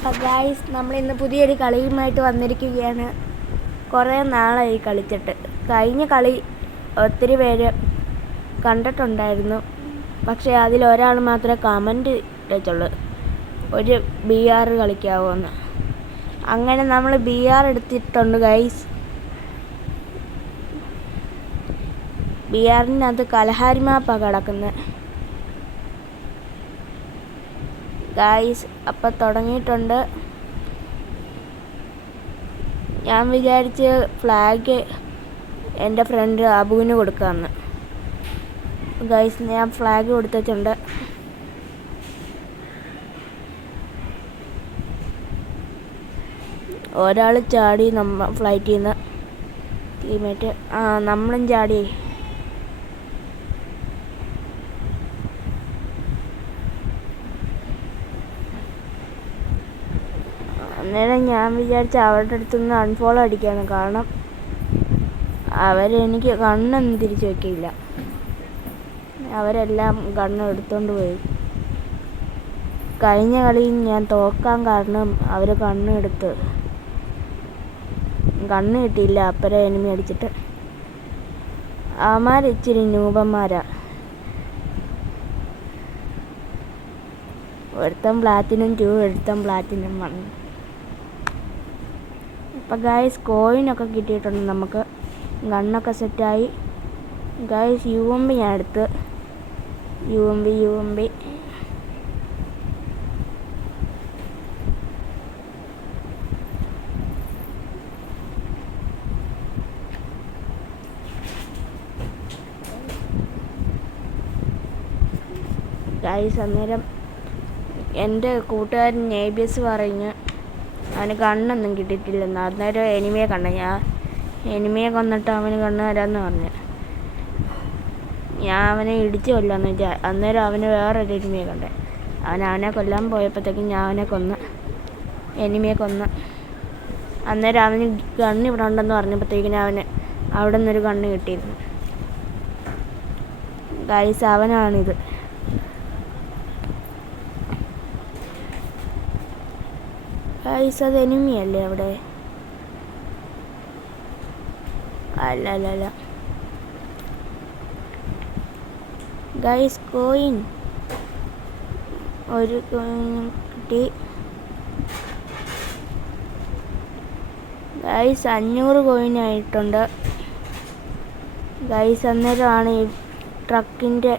അപ്പോൾ ഗായ്സ്, നമ്മളിന്ന് പുതിയൊരു കളിയുമായിട്ട് വന്നിരിക്കുകയാണ്. കുറേ നാളായി കളിച്ചിട്ട്. കഴിഞ്ഞ കളി ഒത്തിരി പേര് കണ്ടിട്ടുണ്ടായിരുന്നു. പക്ഷേ അതിലൊരാൾ മാത്രമേ കമൻറ്റ് ഇട്ടുള്ളൂ, ഒരു BR കളിക്കാവോന്ന്. അങ്ങനെ നമ്മൾ BR എടുത്തിട്ടുണ്ട് ഗൈസ്. BRനകത്ത് കലഹാരി മാപ്പാണ് കിടക്കുന്നത് ഗായ്സ്. അപ്പം തുടങ്ങിയിട്ടുണ്ട്. ഞാൻ വിചാരിച്ച് ഫ്ലാഗ് എൻ്റെ ഫ്രണ്ട് അബുവിന് കൊടുക്കാമെന്ന്. ഗായ്സ്, ഞാൻ ഫ്ലാഗ് കൊടുത്തിട്ടുണ്ട്. ഒരാൾ ചാടി, ഫ്ലൈറ്റിൽ നിന്ന് ടീമേറ്റ്. നമ്മളും ചാടി. അന്നേരം ഞാൻ വിചാരിച്ച അവരുടെ അടുത്തുനിന്ന് അൺഫോളോ അടിക്കാണ്. കാരണം അവരെനിക്ക് കണ്ണൊന്നും തിരിച്ചു വയ്ക്കില്ല. അവരെല്ലാം കണ്ണ് എടുത്തുകൊണ്ട് പോയി. കഴിഞ്ഞ കളിയിൽ ഞാൻ തോക്കാൻ കാരണം അവർ കണ്ണ് കിട്ടിയില്ല. അപ്പുറം എനിമി അടിച്ചിട്ട്. അവന്മാർ ഇച്ചിരി ന്യൂബന്മാരാ. ഒരുത്തം പ്ലാറ്റിനം 2, ഒരുത്തം പ്ലാറ്റിനം 1. അപ്പം ഗായ്സ്, കോയിനൊക്കെ കിട്ടിയിട്ടുണ്ട് നമുക്ക്. ഗണ്ണൊക്കെ സെറ്റായി ഗായ്സ്. UMP ഞാൻ എടുത്ത്. UMP guys. അന്നേരം എൻ്റെ കൂട്ടുകാരൻ ABS പറഞ്ഞ് അവന് കണ്ണൊന്നും കിട്ടിയിട്ടില്ലെന്ന്. അന്നേരം എനിമിയെ കണ്ട. ഞാൻ എനിമിയെ കൊന്നിട്ട് അവന് കണ്ണ് തരാമെന്ന് പറഞ്ഞു. ഞാൻ അവനെ ഇടിച്ചു കൊല്ലാന്ന് വെച്ചാൽ. അന്നേരം അവന് വേറൊരു എനിമിയെ കണ്ടേ. അവനെ കൊല്ലാൻ പോയപ്പോഴത്തേക്കും ഞാൻ എനിമിയെ കൊന്ന്. അന്നേരം അവന് കണ്ണ് ഇവിടെ ഉണ്ടെന്ന് പറഞ്ഞപ്പോഴത്തേക്കിനും അവന് അവിടെ നിന്നൊരു കണ്ണ് കിട്ടിയിരുന്നു ഗൈസ്. അവനാണിത്. ഗൈസ്, അത് എനിമിയല്ലേ അവിടെ? അല്ല ഗൈസ്. കോയിൻ ഒരു കോയിൻ കിട്ടി ഗൈസ്. 500 കോയിനായിട്ടുണ്ട് ഗൈസ്. അന്നേരമാണ് ഈ ട്രക്കിൻ്റെ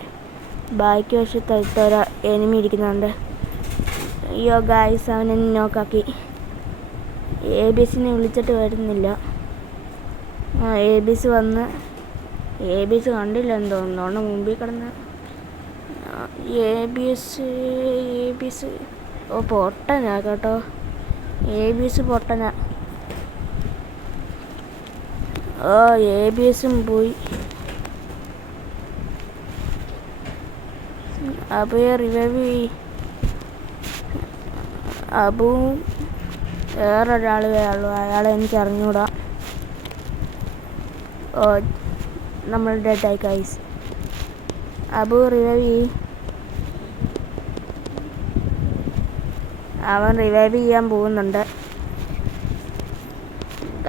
ബാക്കി വശത്ത് ഒരു എനിമി ഇരിക്കുന്നുണ്ട്. അയ്യോ ഗായ്സ്, അവനെ നോക്കാക്കി. ABSനെ വിളിച്ചിട്ട് വരുന്നില്ല. ABS വന്ന്. ABS കണ്ടില്ലെന്ന് തോന്നുന്നു. മുമ്പിൽ കിടന്ന് ABS പൊട്ടനാ കേട്ടോ. ABS പൊട്ടനാ. ABSും പോയി. അപ്പോൾ റിവൈവ് അബുവും വേറൊരാൾ ഉള്ളൂ. അയാളെ എനിക്ക് അറിഞ്ഞൂടാ. നമ്മൾ ഡെഡായി ഗൈസ്. അബു റിവൈവ് അവൻ റിവൈവ് ചെയ്യാൻ പോകുന്നുണ്ട്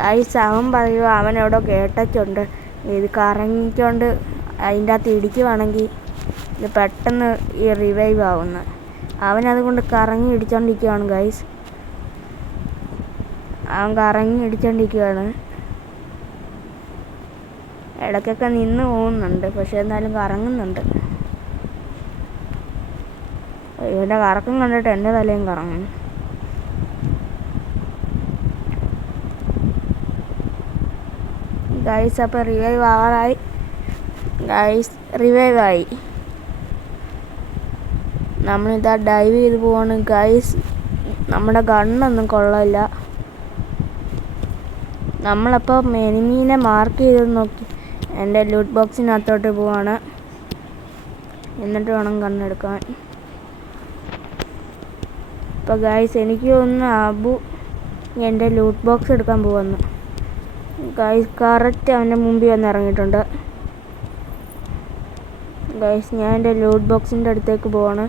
ഗൈസ്. അവൻ പറയുക അവനെവിടെ കേട്ടിട്ടുണ്ട്. ഇത് കറങ്ങിക്കൊണ്ട് അതിൻ്റെ അകത്ത് ഇടിക്കുവാണെങ്കിൽ ഇത് പെട്ടെന്ന് ഈ റിവൈവ് ആവുന്നു. അവനതുകൊണ്ട് കറങ്ങി ഇടിച്ചോണ്ടിരിക്കുകയാണ് ഗൈസ്. അവൻ കറങ്ങി ഇടിച്ചോണ്ടിരിക്കുകയാണ്. ഇടയ്ക്കൊക്കെ നിന്ന് പോകുന്നുണ്ട്, പക്ഷെ എന്നാലും കറങ്ങുന്നുണ്ട്. ഇവൻ്റെ കറക്കം കണ്ടിട്ട് എൻ്റെ തലയും കറങ്ങുന്നു ഗൈസ്. അപ്പോൾ റിവൈവ് ആവാറായി ഗൈസ്. റിവൈവായി. നമ്മളിതാ ഡൈവ് ചെയ്ത് പോവാണ് ഗൈസ്. നമ്മുടെ ഗണ്ണൊന്നും കൊള്ളില്ല. നമ്മളപ്പോൾ എനിമീനെ മാർക്ക് ചെയ്ത് നോക്കി എൻ്റെ ലൂട്ട് ബോക്സിനകത്തോട്ട് പോവാണ്. എന്നിട്ട് വേണം കണ്ണെടുക്കാൻ. അപ്പോൾ ഗൈസ്, എനിക്ക് തോന്നുന്നു അബു എൻ്റെ ലൂട്ട് ബോക്സ് എടുക്കാൻ പോവാന്ന് ഗൈസ്. കറക്റ്റ് അവൻ്റെ മുമ്പിൽ വന്ന് ഇറങ്ങിയിട്ടുണ്ട്. ഗൈസ് ഞാൻ എൻ്റെ ലൂട്ട് ബോക്സിൻ്റെ അടുത്തേക്ക് പോവാണ്.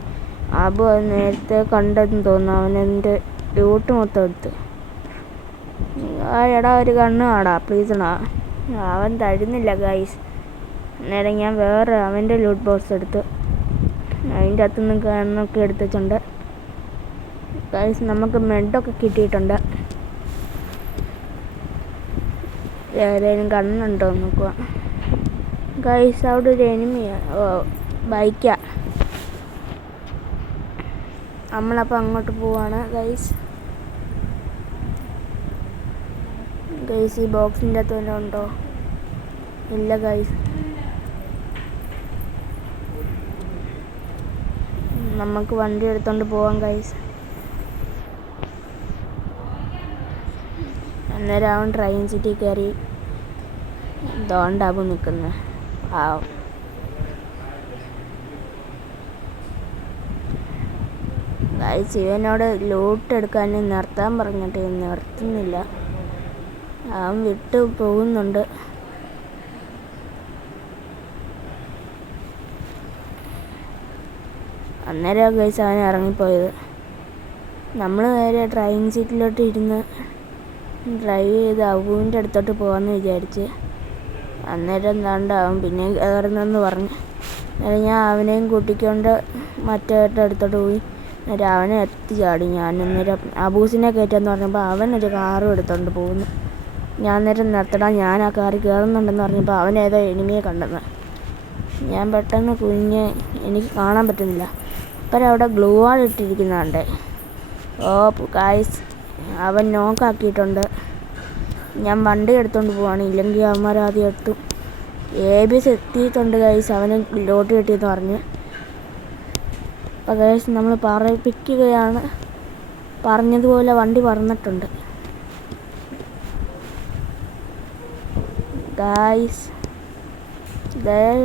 അബു അത് നേരത്തെ കണ്ടെന്ന് തോന്നുന്നു. അവനെൻ്റെ ലൂട്ട് മൊത്തം എടുത്ത്. എടാ ഒരു കണ്ണ് ആടാ പ്ലീസണാ. അവൻ തരുന്നില്ല ഗൈസ്. അന്നേരം ഞാൻ വേറെ അവൻ്റെ ലൂട്ട് ബോക്സ് എടുത്ത് അതിൻ്റെ അകത്തുനിന്ന് കണ്ണൊക്കെ എടുത്തിട്ടുണ്ട് ഗൈസ്. നമുക്ക് മെഡൊക്കെ കിട്ടിയിട്ടുണ്ട്. ഏതെങ്കിലും കണ്ണുണ്ടോ നോക്കുക ഗൈസ്. അവിടെ ഒരു എനിമിയാ. ബൈക്കാ. നമ്മളപ്പോൾ അങ്ങോട്ട് പോവാണ് ഗൈസ്. ഈ ബോക്സിൻ്റെ അകത്ത് വല്ലതും ഉണ്ടോ? ഇല്ല ഗൈസ്. നമുക്ക് വണ്ടി എടുത്തോണ്ട് പോവാം ഗൈസ്. അന്നേരം അവൻ ട്രെയിൻ സിറ്റി കയറി ദോണ്ടാവും നിൽക്കുന്നത്. ഗൈസ് ഇവനോട് ലൂട്ട് എടുക്കാൻ നിർത്താൻ പറഞ്ഞിട്ട് നിർത്തുന്നില്ല. അവൻ വിട്ട് പോകുന്നുണ്ട്. അന്നേരം ഗൈസ് അവൻ ഇറങ്ങിപ്പോയത്. നമ്മൾ നേരെ ഡ്രൈവിംഗ് സീറ്റിലോട്ട് ഇരുന്ന് ഡ്രൈവ് ചെയ്ത് അബുവിൻ്റെ അടുത്തോട്ട് പോകാമെന്ന് വിചാരിച്ച്. അന്നേരം എന്താണ്ട് അവൻ പിന്നെ കയറുന്നെന്ന് പറഞ്ഞ് ഞാൻ അവനെയും കൂട്ടിക്കൊണ്ട് മറ്റേവരുടെ അടുത്തോട്ട് പോയി. അന്നേരം അവനെ എത്തി ചാടി. ഞാൻ അന്നേരം അബൂസിനെ കയറ്റാന്ന് പറഞ്ഞപ്പോൾ അവനൊരു കാറും എടുത്തോണ്ട് പോകുന്നു. ഞാൻ അന്നേരം നിർത്തടാ, ഞാൻ ആ കാറിൽ കയറുന്നുണ്ടെന്ന് പറഞ്ഞപ്പോൾ അവൻ ഏതോ എനിമിയെ കണ്ടെന്ന്. ഞാൻ പെട്ടെന്ന് കുഞ്ഞ് എനിക്ക് കാണാൻ പറ്റുന്നില്ല. അപ്പം അവിടെ ഗ്ലൂ വാൾ ഇട്ടിരിക്കുന്നുണ്ട്. ഗൈസ് അവൻ നോക്കാക്കിയിട്ടുണ്ട്. ഞാൻ വണ്ടി എടുത്തോണ്ട് പോവാണ്, ഇല്ലെങ്കിൽ അവന്മാർ ആദ്യം എത്തും. ABS എത്തിയിട്ടുണ്ട് ഗൈസ്. അവന് ലോട്ട് കിട്ടിയെന്ന് പറഞ്ഞ്. അപ്പോൾ ഗൈസ് നമ്മൾ പറയിപ്പിക്കുകയാണ്. പറഞ്ഞതുപോലെ വണ്ടി പറന്നിട്ടുണ്ട് ഗൈസ്.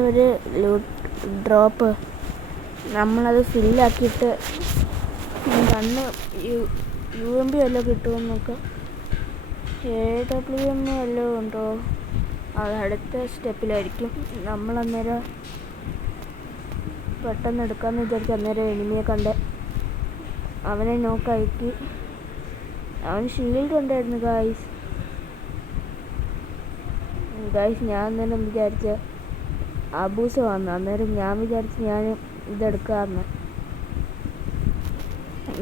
ഒരു ഡ്രോപ്പ് നമ്മളത് ഫില്ലാക്കിയിട്ട് കണ്ണ് UMP വല്ലതും കിട്ടുമെന്ന് നോക്കാം. AWM വല്ലതും ഉണ്ടോ? അത് അടുത്ത സ്റ്റെപ്പിലായിരിക്കും. നമ്മളന്നേരം പെട്ടെന്ന് എടുക്കാമെന്ന് വിചാരിച്ച് അന്നേരം എനിമിയെ കണ്ട് അവനെ നോക്കാക്കി. അവൻ ഷീൽഡ് ഉണ്ടായിരുന്നു ഗൈസ്. ഞാൻ അന്നേരം വിചാരിച്ച് അബൂസ് വന്നു. അന്നേരം ഞാൻ വിചാരിച്ച് ഞാൻ ഇതെടുക്കാമെന്ന്.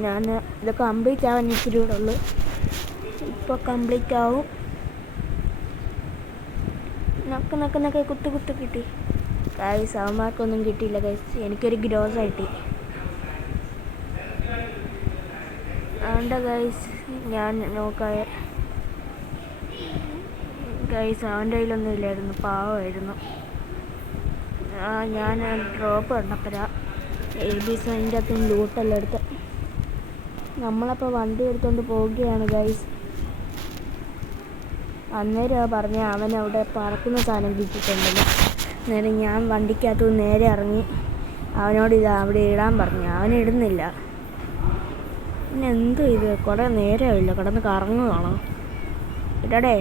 ഞാൻ ഇത് കംപ്ലീറ്റ് ആവാൻ ഇച്ചിരി കൂടെ ഉള്ളു. ഇപ്പോൾ കംപ്ലീറ്റ് ആവും. നക്ക് കുത്ത് കിട്ടി ഗൈസ്. അവന്മാർക്കൊന്നും കിട്ടിയില്ല ഗൈസ്. എനിക്കൊരു ഗ്രോസ് കിട്ടി. അതുകൊണ്ട് ഗൈസ് ഞാൻ നോക്കായ ഗൈസ് അവൻ്റെ കയ്യിലൊന്നും ഇല്ലായിരുന്നു, പാവമായിരുന്നു. ഞാൻ ഡ്രോപ്പ് കണ്ടപ്പോഴാ ABS അതിൻ്റെ അകത്ത് ലൂട്ടെല്ലാം എടുത്ത്. നമ്മളപ്പോൾ വണ്ടി എടുത്തുകൊണ്ട് പോവുകയാണ് ഗൈസ്. അന്നേരം പറഞ്ഞ അവനവിടെ പറക്കുന്ന സാധനം കിട്ടിയിട്ടുണ്ടല്ലോ. അന്നേരം ഞാൻ വണ്ടിക്കകത്ത് നേരെ ഇറങ്ങി അവനോട് ഇത് അവിടെ ഇടാൻ പറഞ്ഞു. അവനിടുന്നില്ല. പിന്നെ എന്തോ ഇത് കുറേ നേരമില്ല, കിടന്ന് കറങ്ങുകയാണോ? ഇടടേ.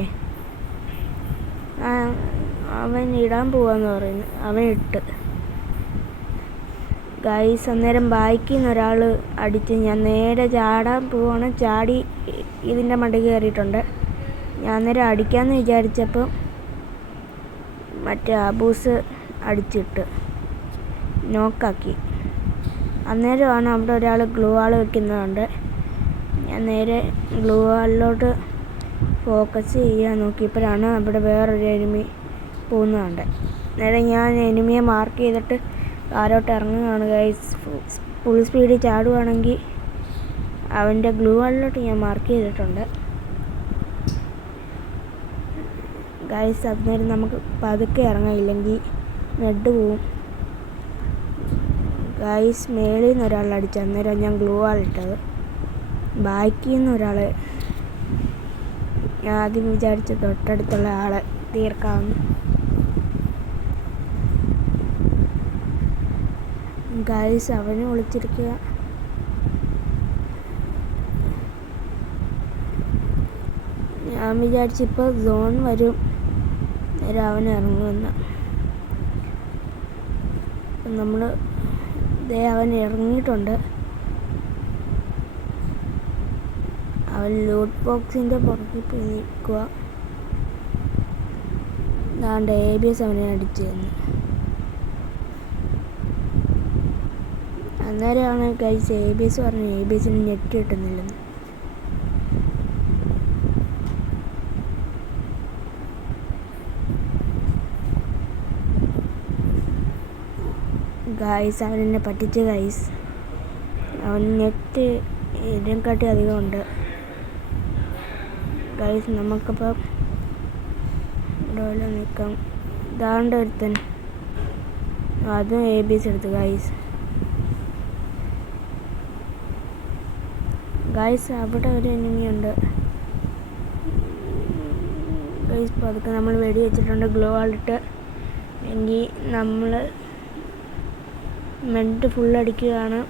അവൻ ഇടാൻ പോവാന്ന് പറയുന്നു. അവൻ ഇട്ട് ഗൈസ്. അന്നേരം ബൈക്കിൽ നിന്ന് ഒരാൾ അടിച്ച് ഞാൻ നേരെ ചാടാൻ പോവാണ്. ചാടി ഇതിൻ്റെ മണ്ടയ്ക്ക് കയറിയിട്ടുണ്ട്. ഞാൻ അന്നേരം അടിക്കാമെന്ന് വിചാരിച്ചപ്പോൾ മറ്റേ അബൂസ് അടിച്ചിട്ട് നോക്കാക്കി. അന്നേരമാണ് അവിടെ ഒരാൾ ഗ്ലൂ വാൾ വെക്കുന്നതുണ്ട്. ഞാൻ നേരെ ഗ്ലൂ വാളിലോട്ട് ഫോക്കസ് ചെയ്യാൻ നോക്കിയപ്പോഴാണ് അവിടെ വേറൊരു എനിമി പോകുന്നതുണ്ട്. നേരെ ഞാൻ എനിമിയെ മാർക്ക് ചെയ്തിട്ട് കാരോട്ട് ഇറങ്ങുകയാണ് ഗൈസ്. ഫുൾ സ്പീഡിൽ ചാടുവാണെങ്കിൽ അവൻ്റെ ഗ്ലൂ വാളിലോട്ട് ഞാൻ മാർക്ക് ചെയ്തിട്ടുണ്ട് ഗൈസ്. അന്നേരം നമുക്ക് പതുക്കെ ഇറങ്ങാം, ഇല്ലെങ്കിൽ നെഡ് പോവും ഗൈസ്. മേളിൽ നിന്ന് ഒരാൾ അടിച്ചു. അന്നേരം ഞാൻ ഗ്ലൂ വാൾ ഇട്ടത്. ബാക്കിൽ നിന്ന് ഒരാൾ ഞാൻ ആദ്യം വിചാരിച്ച് തൊട്ടടുത്തുള്ള ആളെ തീർക്കാമെന്ന്. ഗൈസ് അവന് വിളിച്ചിരിക്കുക. ഞാൻ വിചാരിച്ചിപ്പോൾ സോൺ വരും, നേരെ അവൻ ഇറങ്ങുമെന്ന്. നമ്മൾ അവൻ ഇറങ്ങിയിട്ടുണ്ട്. അവൻ ലൂട്ട് ബോക്സിൻ്റെ പുറകിൽ പോയി നിൽക്കുക. അതാണ്ട് ABS അവനെ അടിച്ചു തന്നു. അന്നേരമാണ് ഗൈസ് ABS പറഞ്ഞു ABSന് നെറ്റ് കിട്ടുന്നില്ലെന്ന്. ഗൈസ് അവനെന്നെ പറ്റിച്ച് ഗൈസ്. അവൻ നെറ്റ് ഇതിനെക്കാട്ടി അധികം ഉണ്ട് ഗൈസ്. നമുക്കപ്പം ഇവിടെ നിൽക്കാം. ഇതാണ്ട് ഒരുത്തൻ അതും ABS എടുത്തു ഗൈസ്. ഗൈസ് അവിടെ ഒരു എനിമിയുണ്ട് ഗൈസ്. പതുക്കെ നമ്മൾ വെടി വെച്ചിട്ടുണ്ട് ഗ്ലോ ആളിട്ട്. എങ്കിൽ നമ്മൾ മെൻറ്റ് ഫുള്ളടിക്കുകയാണ്.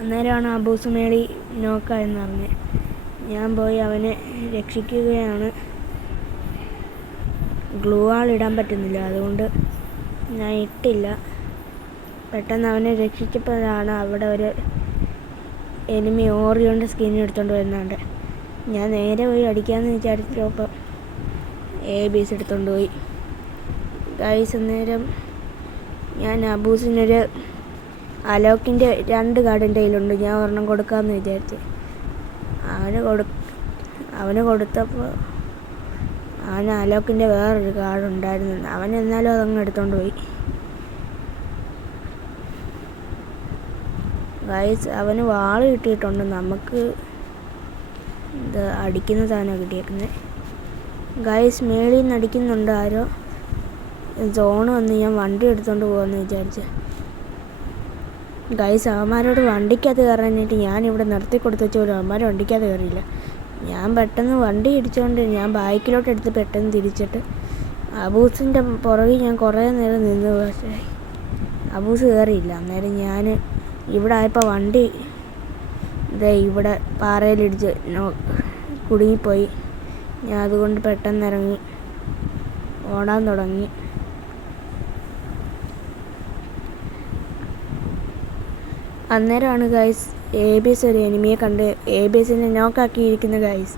അന്നേരമാണ് അബൂസ് മേളി നോക്കായെന്ന് പറഞ്ഞത്. ഞാൻ പോയി അവനെ രക്ഷിക്കുകയാണ്. ഗ്ലൂ ആളിടാൻ പറ്റുന്നില്ല, അതുകൊണ്ട് ഞാൻ ഇട്ടില്ല. പെട്ടെന്ന് അവനെ രക്ഷിച്ചപ്പോഴാണ് അവിടെ ഒരു എനിമി ഓറിയോൻ്റെ സ്കിൻ എടുത്തുകൊണ്ട് വരുന്നുണ്ട്. ഞാൻ നേരെ പോയി അടിക്കാമെന്ന് വിചാരിച്ചപ്പോൾ ABS എടുത്തുകൊണ്ട് പോയി ഗൈസ്. അന്നേരം ഞാൻ അബൂസിനൊരു അലോക്കിൻ്റെ 2 കാർഡ് എൻ്റെ കയ്യിലുണ്ട്. ഞാൻ ഒരെണ്ണം കൊടുക്കാമെന്ന് വിചാരിച്ച് അവന് കൊടുത്തപ്പോൾ അവന് അലോക്കിൻ്റെ വേറൊരു കാർഡ് ഉണ്ടായിരുന്നു. അവൻ എന്നാലും അതങ്ങ് എടുത്തുകൊണ്ട് പോയി ഗൈസ്. അവന് വാള് കിട്ടിയിട്ടുണ്ട്. നമുക്ക് ഇത് അടിക്കുന്ന സാധനമാണ് കിട്ടിയേക്കുന്നത് ഗൈസ്. മേളിൽ നിന്ന് അടിക്കുന്നുണ്ട് ആരോ. സോണ് വന്ന് ഞാൻ വണ്ടി എടുത്തുകൊണ്ട് പോകാമെന്ന് വിചാരിച്ച് ഗൈസ്. അവന്മാരോട് വണ്ടിക്കകത്ത് കയറാനായിട്ട് ഞാനിവിടെ നിർത്തി കൊടുത്തു വെച്ചോലും അവന്മാർ വണ്ടിക്കകത്ത് കയറിയില്ല. ഞാൻ പെട്ടെന്ന് വണ്ടി ഇടിച്ചുകൊണ്ട് ഞാൻ ബൈക്കിലോട്ട് എടുത്ത് പെട്ടെന്ന് തിരിച്ചിട്ട് അബൂസിൻ്റെ പുറകിൽ ഞാൻ കുറേ നേരം നിന്ന്. പക്ഷേ അബൂസ് കയറിയില്ല. അന്നേരം ഞാൻ ഇവിടെ ആയപ്പോൾ വണ്ടി ഇവിടെ പാറയിലിടിച്ച് കുടുങ്ങിപ്പോയി. ഞാൻ അതുകൊണ്ട് പെട്ടെന്ന് ഇറങ്ങി ഓടാൻ തുടങ്ങി. അന്നേരമാണ് ഗൈസ് ABS ഒരു എനിമിയെ കണ്ട് ABSനെ നോക്കാക്കിയിരിക്കുന്ന ഗൈസ്.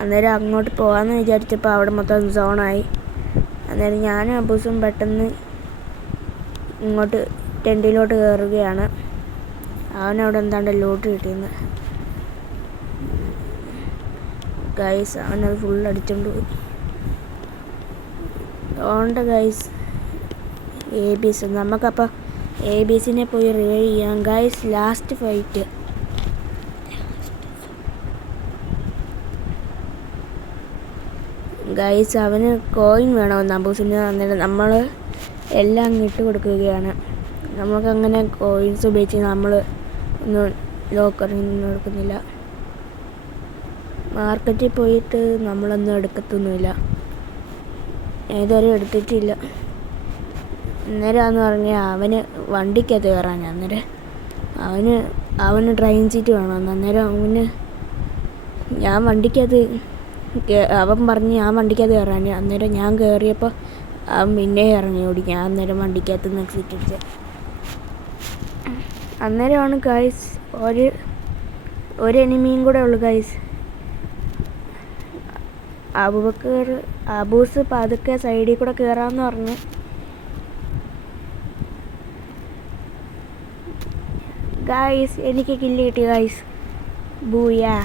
അന്നേരം അങ്ങോട്ട് പോകാമെന്ന് വിചാരിച്ചപ്പോൾ അവിടെ മൊത്തം സോണായി. അന്നേരം ഞാനും അബൂസും പെട്ടെന്ന് ഇങ്ങോട്ട് ടെൻറ്റിലോട്ട് കയറുകയാണ്. അവനവിടെ എന്താണ്ട് ലൂട്ട് കിട്ടിയെന്ന് ഗൈസ്. അവനത് ഫുൾ അടിച്ചുകൊണ്ട് പോയി. അതുകൊണ്ട് ഗൈസ് ABS നമുക്കപ്പോൾ ABSനെ പോയി റിവൈവ് ചെയ്യാം ഗൈസ്. Last fight guys. അവന് കോയിൻ വേണമെന്ന് അബൂസിന്. അന്നേരം നമ്മൾ എല്ലാം അങ്ങ് ഇട്ട് കൊടുക്കുകയാണ്. നമുക്കങ്ങനെ കോയിൻസ് ഉപയോഗിച്ച് നമ്മൾ ഒന്നും ലോക്കറിൽ നിന്നും എടുക്കുന്നില്ല. മാർക്കറ്റിൽ പോയിട്ട് നമ്മളൊന്നും എടുക്കത്തൊന്നുമില്ല. ഏതായാലും എടുത്തിട്ടില്ല. അന്നേരമാണെന്ന് പറഞ്ഞാൽ അവന് വണ്ടിക്കകത്ത് കയറാൻ. അന്നേരം അവന് ഡ്രൈവിംഗ് സീറ്റ് വേണമെന്ന്. അന്നേരം ഞാൻ വണ്ടിക്കകത്ത് അവൻ പറഞ്ഞ് ഞാൻ വണ്ടിക്കകത്ത് കയറാൻ. അന്നേരം ഞാൻ കയറിയപ്പോൾ അവൻ പിന്നെ ഇറങ്ങി ഓടി. ഞാൻ അന്നേരം വണ്ടിക്കകത്ത് നിന്ന് എക്സിറ്റ് അടിച്ചത്. അന്നേരമാണ് ഗൈസ് ഒരു എനിമിയും കൂടെ ഉള്ളു ഗൈസ്. അബൂസ് പതുക്കെ സൈഡിൽ കൂടെ കയറാമെന്ന് പറഞ്ഞു. ഗൈസ് എനിക്ക് കില്ല് കിട്ടി ഗൈസ്. ബൂയാ.